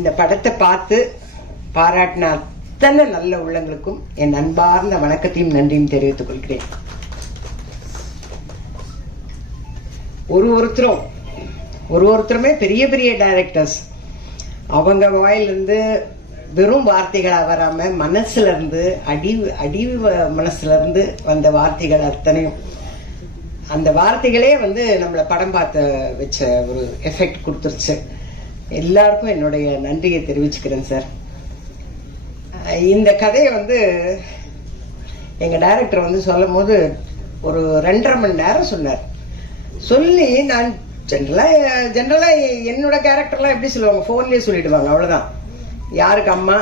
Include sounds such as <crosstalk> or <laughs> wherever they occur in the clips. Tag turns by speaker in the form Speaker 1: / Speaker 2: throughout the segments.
Speaker 1: இந்த படத்தை பார்த்து பாராட்டின அத்தனை நல்ல உள்ளங்களுக்கும் என் அன்பார்ந்த வணக்கத்தையும் நன்றியும் தெரிவித்துக் கொள்கிறேன். ஒரு ஒருத்தரும் ஒரு ஒருத்தருமே பெரிய பெரிய டைரக்டர்ஸ் அவங்க வாயிலிருந்து வெறும் வார்த்தைகளாக வராம மனசுல இருந்து அடி அடி மனசுல இருந்து வந்த வார்த்தைகள் அத்தனையும். அந்த வார்த்தைகளே வந்து நம்மளை படம் பார்த்த வச்ச ஒரு எஃபெக்ட் கொடுத்துருச்சு. எல்லாருக்கும் என்னுடைய நன்றியை தெரிவிச்சுக்கிறேன் சார் இந்த கதையை வந்து எங்கள் டைரக்டர் வந்து சொல்லும் போது ஒரு ரெண்டரை மணி நேரம் சொன்னார். சொல்லி நான் ஜென்ரலாக ஜென்ரலாக என்னோட கேரக்டர்லாம் எப்படி சொல்லுவாங்க? ஃபோன்லேயே சொல்லிடுவாங்க அவ்வளோதான் யாருக்கு அம்மா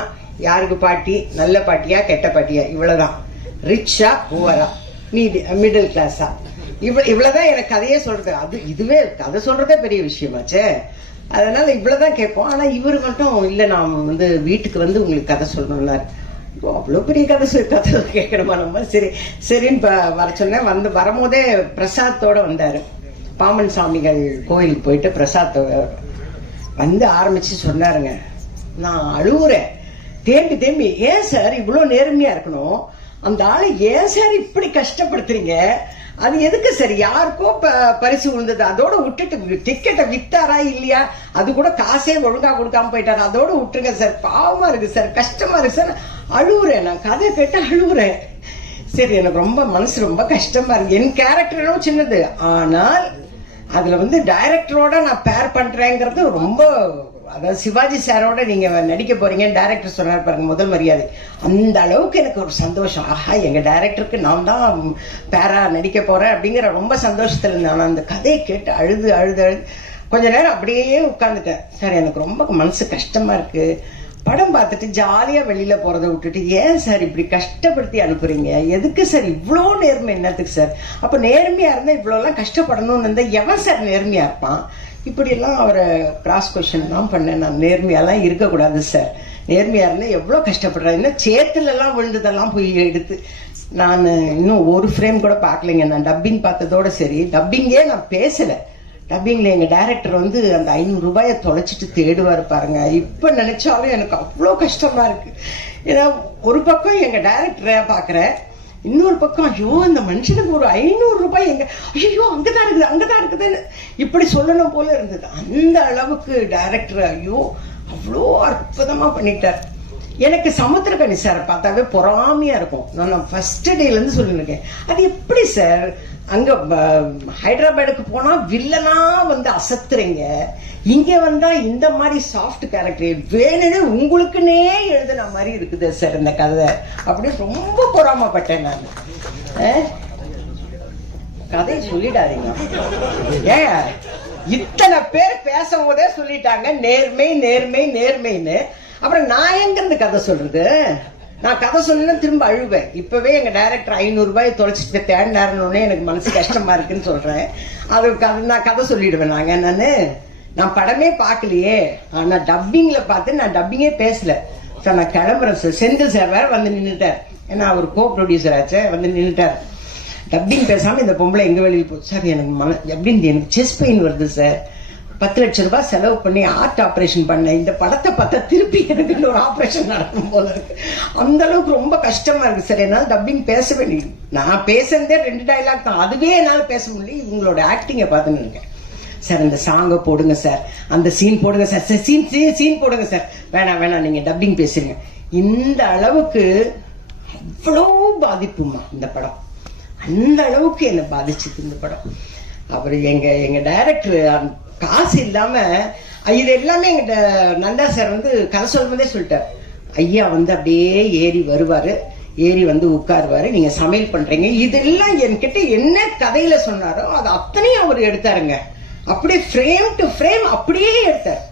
Speaker 1: யாருக்கு பாட்டி நல்ல பாட்டியா கெட்ட பாட்டியா? இவ்வளோதான் ரிச்சா புவரா மீடி மிடில் கிளாஸா இவ்வளோ இவ்வளோதான் எனக்கு கதையே சொல்கிறது அது இதுவே கதை சொல்கிறதே பெரிய விஷயமாச்சே. அதனால் இவ்வளோதான் கேட்போம். ஆனால் இவர் மட்டும் இல்லை நான் வந்து வீட்டுக்கு வந்து உங்களுக்கு கதை சொல்லணும்னாரு அவ்வளோ பெரிய கதை சொல்லி கதை <laughs> கேட்கணுமா நம்ம? சரி சரின்னு ப- வர சொன்னேன். வந்து வரும்போதே பிரசாத்தோட வந்தார். பாமன் சாமிகள் கோயிலுக்கு போயிட்டு பிரசாத்தோட வந்து ஆரம்பித்து சொன்னாருங்க. நான் அழுகுறேன் தேம்பி தேம்பி ஏன் சார் இவ்வளோ நேர்மையாக இருக்கணும்? அந்த ஆளை ஏன் சார் இப்படி கஷ்டப்படுத்துறீங்க? அது எதுக்கு சார்? யாருக்கோ ப- பரிசு விழுந்தது. அதோட விட்டுட்டு டிக்கெட்டை வித்தாரா இல்லையா? அது கூட காசே ஒழுங்கா கொடுக்காம போயிட்டாரு. அதோட விட்டுருங்க சார். பாவமா இருக்கு சார். கஷ்டமா இருக்கு சார். அழுவுறேன் நான். கதை கேட்டு அழுகுறேன் சரி எனக்கு ரொம்ப மனசு ரொம்ப கஷ்டமா இருக்கு. என் கேரக்டரும் சின்னது. ஆனால் அதுல வந்து டைரக்டரோட நான் பேர் பண்றேங்கிறது ரொம்ப அதாவது சிவாஜி சாரோட நீங்க நடிக்க போறீங்க டைரக்டர் சொன்னார் பாருங்க முதல் மரியாதை. அந்த அளவுக்கு எனக்கு ஒரு சந்தோஷம். ஆஹா எங்க டைரக்டருக்கு நான் தான் பேரா நடிக்க போறேன் அப்படிங்கிற ரொம்ப சந்தோஷத்துல இருந்தேன் அந்த கதையை கேட்டு அழுது அழுது அழுது கொஞ்ச நேரம் அப்படியே உட்காந்துட்டேன் சார் எனக்கு ரொம்ப மனசு கஷ்டமா இருக்கு. படம் பார்த்துட்டு ஜாலியாக வெளியில் போகிறத விட்டுட்டு ஏன் சார் இப்படி கஷ்டப்படுத்தி அனுப்புறீங்க? எதுக்கு சார் இவ்வளோ நேர்மை என்னத்துக்கு சார்? அப்போ நேர்மையாக இருந்தால் இவ்வளோலாம் கஷ்டப்படணும்னு இருந்தால் எவன் சார் நேர்மையாக இருப்பான்? இப்படியெல்லாம் அவரை கிராஸ் கொஸ்டின் தான் பண்ணேன். நான் நேர்மையாலாம் இருக்கக்கூடாது சார் நேர்மையாக இருந்தால் எவ்வளோ கஷ்டப்படுறேன் இன்னும் விழுந்ததெல்லாம் போய் எடுத்து. நான் இன்னும் ஒரு ஃப்ரேம் கூட பார்க்கலைங்க. நான் டப்பிங் பார்த்ததோட சரி. டப்பிங்கே நான் பேசலை. டப்பிங்கில் எங்கள் டைரக்டர் வந்து அந்த ஐநூறு ரூபாயை தொலைச்சிட்டு தேடுவார் பாருங்க. இப்போ நினச்சாலும் எனக்கு அவ்வளோ கஷ்டமாக இருக்குது ஏன்னா ஒரு பக்கம் எங்கள் டைரக்டரை பார்க்குறேன். இன்னொரு பக்கம் ஐயோ அந்த மனுஷனுக்கு ஒரு ஐநூறு ரூபாய் எங்க ஐயோ அங்கதான் இருக்குது அங்கதான் இருக்குதுன்னு இப்படி சொல்லணும் போல இருந்தது. அந்த அளவுக்கு டைரக்டர் ஐயோ அவ்வளோ அற்புதமா பண்ணிட்டார். எனக்கு சமுத்திரகனி சார் பார்த்தாவே பொறாமையா இருக்கும். நான் ஃபர்ஸ்ட் டேல இருந்து சொல்லிருக்கேன் அது எப்படி சார்? அங்க ஹைதராபாடுக்கு போனால் போனா வில்லனா வந்து அசத்துறீங்க. இங்க வந்தா இந்த மாதிரி சாஃப்ட் கேரக்டர் வேணும்னு உங்களுக்குன்னே எழுதுன மாதிரி இருக்குது சார் இந்த கதை. அப்படின்னு ரொம்ப பொறாமப்பட்டேன் நான். அஹ்? கதையை சொல்லிடாதீங்க. ஏன் இத்தனை பேர் பேசும்போதே சொல்லிட்டாங்க நேர்மை நேர்மை நேர்மைன்னு. அப்புறம் நான் எங்கிருந்து கதை சொல்றது? நான் கதை சொன்னா திரும்ப அழுவேன். இப்பவே எங்க டைரக்டர் ஐநூறு ரூபாய் தொலைச்சிட்டு தேடினாருன்னு எனக்கு மனசு கஷ்டமா இருக்குன்னு சொல்றேன். அது கதை நான் கதை சொல்லிடுவேன் நாங்க. நானு நான் படமே பார்க்கலையே. ஆனா டப்பிங்ல பார்த்து நான் டப்பிங்கே பேசல. சார் நான் கிளம்புறேன் சார் செந்தில் சார் வேற வந்து நின்றுட்டார் ஏன்னா அவர் கோ ப்ரொடியூசர் ஆச்சு வந்து நின்றுட்டார் டப்பிங் பேசாம இந்த பொம்பளை எங்க வெளியில் போச்சு? சார் எனக்கு மன எப்படின்னு எனக்கு செஸ் பெயின் வருது சார் பத்து லட்சம் ரூபாய் செலவு பண்ணி ஆர்ட் ஆப்ரேஷன் பண்ணேன். இந்த படத்தை பார்த்தா திருப்பி எனக்கு இன்னொரு ஆப்ரேஷன் நடக்கும் போல இருக்கு. அந்த அளவுக்கு ரொம்ப கஷ்டமா இருக்கு சார். என்னால் டப்பிங் பேச வேண்டியது நான் பேசுனதே ரெண்டு டைலாக் தான். அதுவே என்னால் பேச முடியல. இவங்களோட ஆக்டிங்கை பார்த்துன்னு இருக்கேன். சார் அந்த சாங்கை போடுங்க சார். அந்த சீன் போடுங்க சார். சார் சீன் சீன் போடுங்க சார். வேணாம் வேணாம். நீங்கள் டப்பிங் பேசுறீங்க இந்த அளவுக்கு அவ்வளோ பாதிப்புமா இந்த படம். அந்த அளவுக்கு என்னை பாதிச்சுது இந்த படம். அப்புறம் எங்க எங்க டைரக்டர் காசு இல்லாம இது எல்லாமே எங்கிட்ட நந்தா சார் வந்து கதை சொல்லும்போதே சொல்லிட்டார். ஐயா வந்து அப்படியே ஏறி வருவாரு. ஏறி வந்து உட்காருவாரு. நீங்க சமையல் பண்றீங்க. இதெல்லாம் என்கிட்ட என்ன கதையில சொன்னாரோ அது அத்தனையும் அவர் எடுத்தாருங்க. அப்படியே ஃப்ரேம் டு ஃப்ரேம் அப்படியே எடுத்தார்.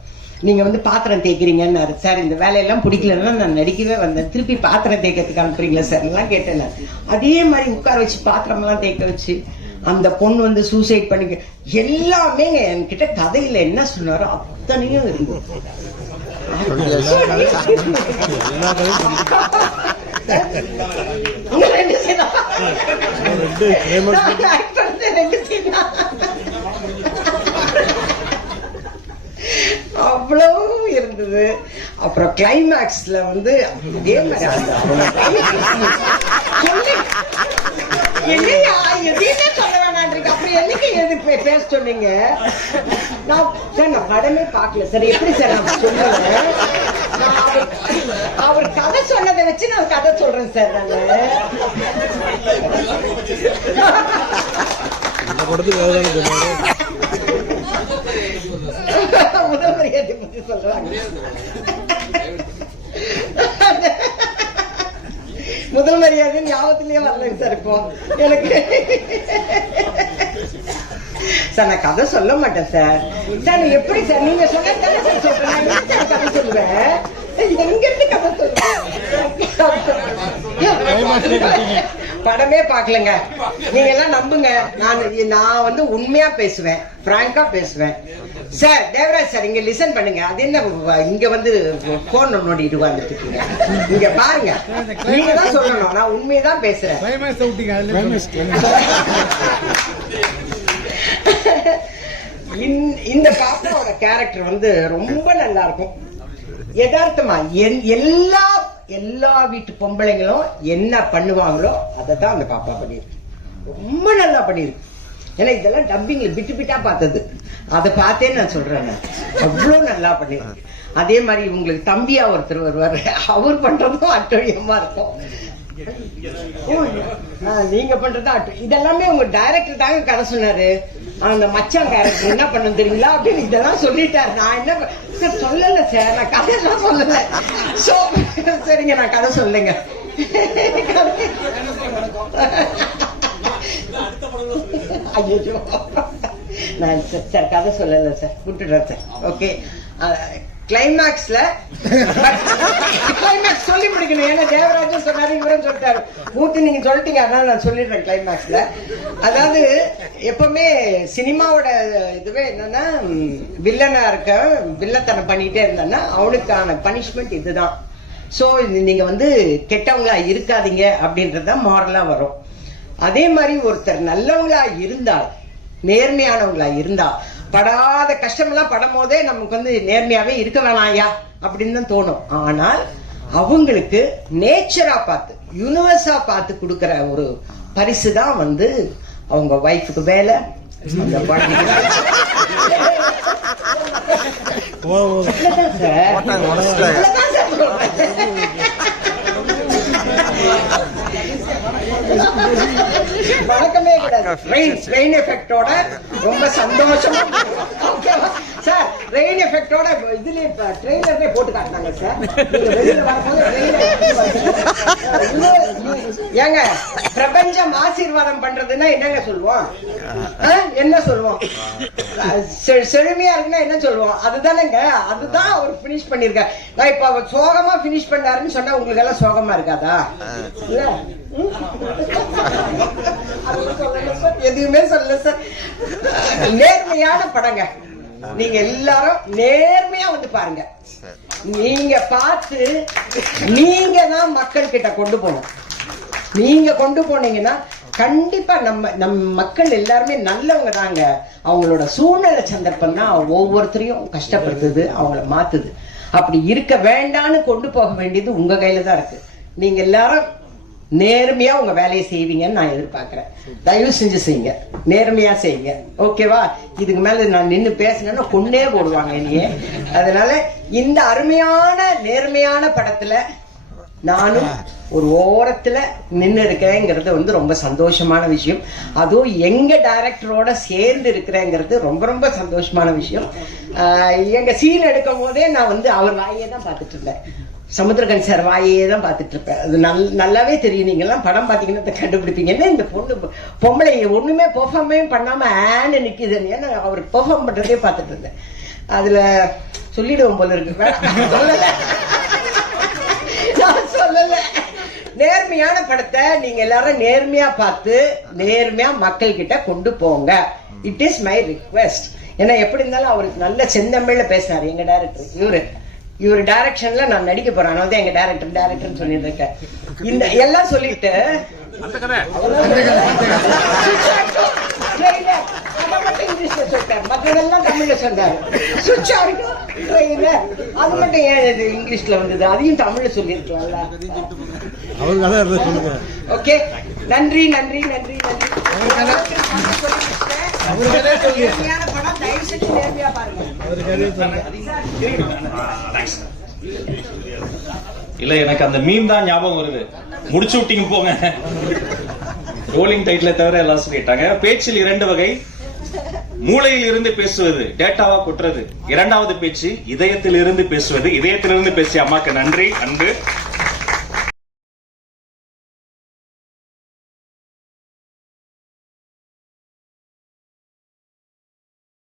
Speaker 1: நீங்க வந்து பாத்திரம் தேய்க்கிறீங்கன்னாரு சார் இந்த வேலையெல்லாம் பிடிக்கலன்னா நான் நடிக்கவே வந்தேன். திருப்பி பாத்திரம் தேய்க்கிறதுக்கு அனுப்புறீங்களா சார்? எல்லாம் கேட்டேன் அதே மாதிரி உட்கார வச்சு பாத்திரம் எல்லாம் தேய்க்க வச்சு அந்த பொண்ணு வந்து சூசைட் பண்ணிக்க எல்லாமே என்கிட்ட கதையில என்ன சொன்னாரோ அத்தனையும் ஆ? அவ்வளவு இருந்தது. அப்புறம் கிளைமேக்ஸ்ல வந்து இதே மாதிரி என்னையா எதையுமே சொல்ல இருக்கு அப்புறம் என்னைக்கு எது பேச சொன்னீங்க? நான் சார் நான் படமே பார்க்கல. சார் எப்படி சார் நான் சொல்லுவேன்? அவர் கதை சொன்னதை வச்சு நான் கதை சொல்றேன் சார் நானு. பத்தி சொல்றாங்க. முதல் மரியாதை ஞாபகத்திலேயே வரல சார் இப்போ. எனக்கு சார் நான் கதை சொல்ல மாட்டேன் சார். சார் நீ எப்படி சார் நீங்க சொன்ன கதை சார் சொல்றேன். நான் சார் கதை சொல்லுவேன் எங்க இருந்து கதை சொல்லுவேன் படமே பார்க்கலங்க. நீங்க எல்லாம் நம்புங்க. நான் நான் வந்து உண்மையா பேசுவேன். பிராங்கா பேசுவேன். சார் தேவராஜ் சார் இங்க லிசன் பண்ணுங்க. அது என்ன இங்க வந்து போன் நோண்டிட்டு உட்கார்ந்துட்டு இருக்கீங்க. இங்க பாருங்க. நீங்க தான் சொல்லணும். நான் உண்மையை தான் பேசுறேன். <laughs> இந்த- இந்த பாப்பாவோட கேரக்டர் வந்து ரொம்ப நல்லா இருக்கும். யதார்த்தமா எல்லா எல்லா வீட்டு பொம்பளைங்களும் என்ன பண்ணுவாங்களோ அதை தான் அந்த பாப்பா பண்ணியிருக்கு ரொம்ப நல்லா பண்ணியிருக்கு ஏன்னா இதெல்லாம் டப்பிங்ல பிட்டு பிட்டா பார்த்தது. அதை பார்த்தே நான் சொல்றேன் அவ்வளோ நல்லா பண்ணியிருக்கு அதே மாதிரி உங்களுக்கு தம்பியா ஒருத்தர் வருவார். அவர் பண்றதும் அட்டழியமா இருக்கும். நீங்க பண்றது இதெல்லாமே உங்க டைரக்டர் தாங்க கதை சொன்னாரு. அந்த மச்சான் கேரக்டர் என்ன பண்ண தெரியுங்களா அப்படின்னு இதெல்லாம் சொல்லிட்டாரு. நான் என்ன சார் சொல்லல சார் நான் கதையெல்லாம் சொல்லல. சோ சரிங்க நான் கதை சொல்லுங்க. ஐயோ நான் சார் சார் கதை சொல்லல சார் விட்டுடுறேன் சார் ஓகே கிளைமேக்ஸ்ல கிளைமேக்ஸ் சொல்லி முடிக்கணும். ஏன்னா தேவராஜன் சொன்னாரு இவரும் சொல்லிட்டாரு. மூர்த்தி நீங்க சொல்லிட்டீங்க அதனால நான் சொல்லிடுறேன் கிளைமேக்ஸ்ல அதாவது எப்பவுமே சினிமாவோட இதுவே என்னன்னா வில்லனா இருக்க வில்லத்தனம் பண்ணிட்டே இருந்தான்னா அவனுக்கான பனிஷ்மெண்ட் இதுதான். சோ நீங்க வந்து கெட்டவங்களா இருக்காதீங்க அப்படின்றது தான் மாரலா வரும். அதே மாதிரி ஒருத்தர் நல்லவங்களா இருந்தால் நேர்மையானவங்களா இருந்தா படாத கஷ்டமெல்லாம் படும் போதே நமக்கு வந்து நேர்மையாவே இருக்க வேணாம் ஐயா அப்படின்னு தான் தோணும். ஆனால் அவங்களுக்கு நேச்சரா பார்த்து யூனிவர்ஸா பார்த்து கொடுக்கிற ஒரு பரிசு தான் வந்து அவங்க ஒய்ஃபுக்கு வேலை. அந்த குழந்தைங்க இவ்வளவுதான் ரொம்ப சந்தோஷமா சார் ரெயின் எஃபெக்டோட இதுல ட்ரெயிலர்லயே போட்டு காட்டினாங்க சார் வெளியில வரும்போது ஏங்க பிரபஞ்சம் ஆசீர்வாதம் பண்றதுன்னா என்னங்க சொல்லுவோம்? ஆ? என்ன சொல்லுவோம்? செ- செழுமையா இருக்குன்னா என்ன சொல்லுவோம்? அதுதானேங்க அதுதான் அவர் பினிஷ் பண்ணிருக்காரு நான் இப்ப அவர் சோகமா பினிஷ் பண்ணாருன்னு சொன்னா உங்களுக்கு எல்லாம் சோகமா இருக்காதா? இல்ல ம்? அதெல்லாம் சொல்லல சார். எதுவுமே சொல்லல சார் நேர்மையான படங்க. நீங்க எல்லாரும் நேர்மையா வந்து பாருங்க. நீங்க பார்த்து நீங்க தான் மக்கள் கிட்ட கொண்டு போகணும். நீங்க கொண்டு போனீங்கன்னா கண்டிப்பா நம்ம நம்ம மக்கள் எல்லாருமே நல்லவங்க தாங்க. அவங்களோட சூழ்நிலை சந்தர்ப்பம் தான் ஒவ்வொருத்தரையும் கஷ்டப்படுத்துது அவங்கள மாத்துது. அப்படி இருக்க வேண்டான்னு கொண்டு போக வேண்டியது உங்க கையில தான் இருக்கு. நீங்க எல்லாரும் நேர்மையா உங்க வேலையை செய்வீங்கன்னு நான் எதிர்பார்க்கிறேன். தயவு செஞ்சு செய்யுங்க. நேர்மையா செய்யுங்க. ஓகேவா? இதுக்கு மேல நான் நின்னு பேசினேன்னா கொண்டே போடுவாங்க என்னையே. அதனால இந்த அருமையான நேர்மையான படத்துல நானும் ஒரு ஓரத்துல நின்னு இருக்கிறேங்கிறது வந்து ரொம்ப சந்தோஷமான விஷயம். அதுவும் எங்க டைரக்டரோட சேர்ந்து இருக்கிறேங்கிறது ரொம்ப ரொம்ப சந்தோஷமான விஷயம். ஆஹ் எங்க சீன் எடுக்கும் போதே நான் வந்து அவர் வாயே தான் பார்த்துட்டு இருந்தேன். சமுத்திரகன் சார் வாயே தான் பார்த்துட்டு இருப்பேன் அது நல் நல்லாவே தெரியும். நீங்கள்லாம் படம் பார்த்தீங்கன்னா அதை கண்டுபிடிப்பீங்கன்னா இந்த பொண்ணு பொம்பளை ஒன்றுமே பெர்ஃபார்மே பண்ணாமல் ஆன்னு நிற்கிதுன்னு ஏன்னா அவர் பெர்ஃபார்ம் பண்றதே பார்த்துட்டு இருந்தேன். அதில் சொல்லிடுவோம் போல இருக்கு. சொல்லல. நான் சொல்லலை. நேர்மையான படத்தை நீங்க எல்லாரும் நேர்மையா பார்த்து நேர்மையா மக்கள் கிட்ட கொண்டு போங்க. இட் இஸ் மை ரிக்வெஸ்ட் ஏன்னா எப்படி இருந்தாலும் அவருக்கு நல்ல செந்தமிழ்ல பேசினார். எங்க டேரக்டர் இவரு. இவரு டைரக்ஷன்ல நான் நடிக்க போறேன். அதனால தான் எங்க டைரக்டர் டைரக்டர் சொல்லிட்டு இருக்கேன் இந்த எல்லாம் சொல்லிட்டு Trailer. அதை மட்டும் இங்கிலீஷ்ல சொல்லிட்டாரு மற்றதெல்லாம் தமிழ்ல சொன்னாரு சுவிட்ச் அது மட்டும் ஏன் இது இங்கிலீஷ்ல வந்தது அதையும் தமிழ்ல சொல்லியிருக்கலாம்ல ஓகே நன்றி நன்றி. நன்றி நன்றி
Speaker 2: இல்ல எனக்கு அந்த மீம் தான் ஞாபகம் வருது. முடிச்சு விட்டீங்க போங்க. ரோலிங் டைட்டில தவிர எல்லாம் சொல்லிட்டாங்க. பேச்சில் இரண்டு வகை. மூளையில் இருந்து பேசுவது டேட்டாவா கொட்டுறது. இரண்டாவது பேச்சு இதயத்தில் இருந்து பேசுவது. இதயத்திலிருந்து பேசிய அம்மாக்கு நன்றி அன்பு.